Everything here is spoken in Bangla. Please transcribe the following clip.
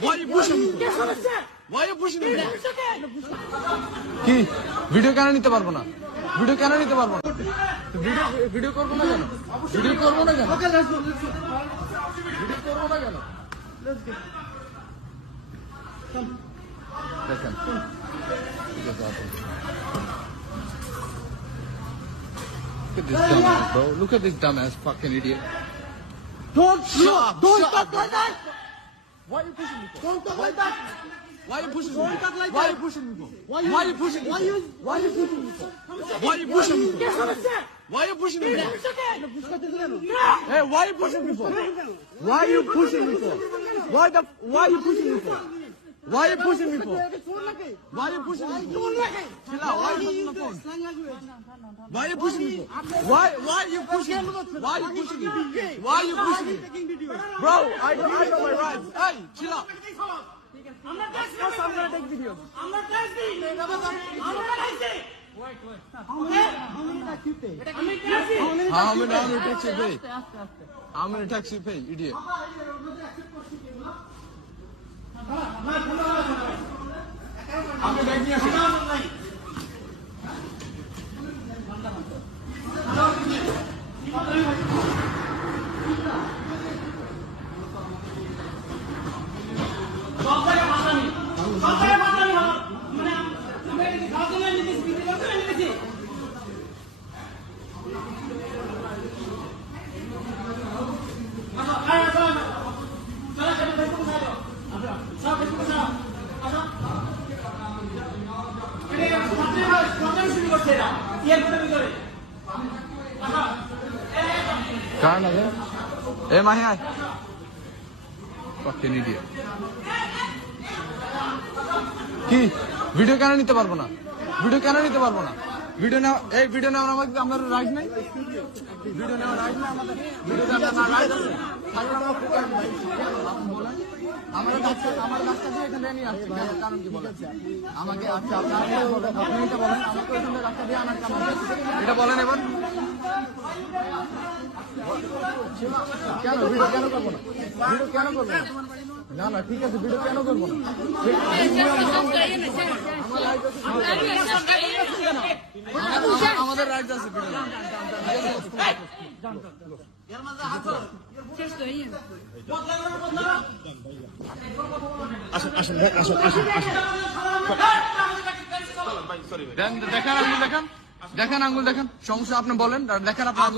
Why are you pushing me? Why are you pushing me? কি ভিডিও কেন নিতে পারবো না? ভিডিও কেন নিতে পারবো না? ভিডিও করবো না কেন? ভিডিও করবো না কেন? ভিডিও করবো না কেন? দেখেন Look at this dumbass, bro. Look at this dumbass fucking idiot. Don't talk like that. Why are you pushing me? Don't talk like that. Why are you pushing me? Don't talk like Why are that. you pushing me? Why Why are you pushing me? Why you pushing me? Why are you pushing me? Why are you pushing me? Hey, why are you pushing me for? Why are you pushing me for? Why are you pushing me for? Why are you pushing me for? Why are you pushing me for? Chill out. Why are you pushing the phone? Why are you pushing me for? Why are you pushing me? Why are you pushing me? Why are you pushing me? Bro, I know my rights. Hey, chill out. I'm gonna take videos. I'm not taxing. Wait. How many tax you pay? How many tax you pay? How many tax you pay, idiot? কারণ আছে এ মাহি আয় fucking idiot কি ভিডিও কেন নিতে পারবো না ভিডিও কেন নিতে পারবো না ভিডিও নাও এই ভিডিও নাও আমাদের আমার রাইট নাই ভিডিও নাও রাইট না আমাদের ভিডিও নাও না রাইট আছে তাহলে আমরা ফোকাস নাই আপনি বলেন আমার রাস্তা দিয়ে এখানে নিয়ে আসছে কারণ কি বলেন আমাকে আচ্ছা আপনি এটা বলেন আমাকে এখানে রাস্তা দিয়ে আনার কারণ এটা বলেন এবার কেন ভিডিও কেন করবো না ভিডিও কেন করবো না না ঠিক আছে ভিডিও কেন করবো না আমাদের রাইট আছে ভিডিও দেখেন আঙ্গুল দেখেন সমস্যা আপনি বলেন দেখেন আপনার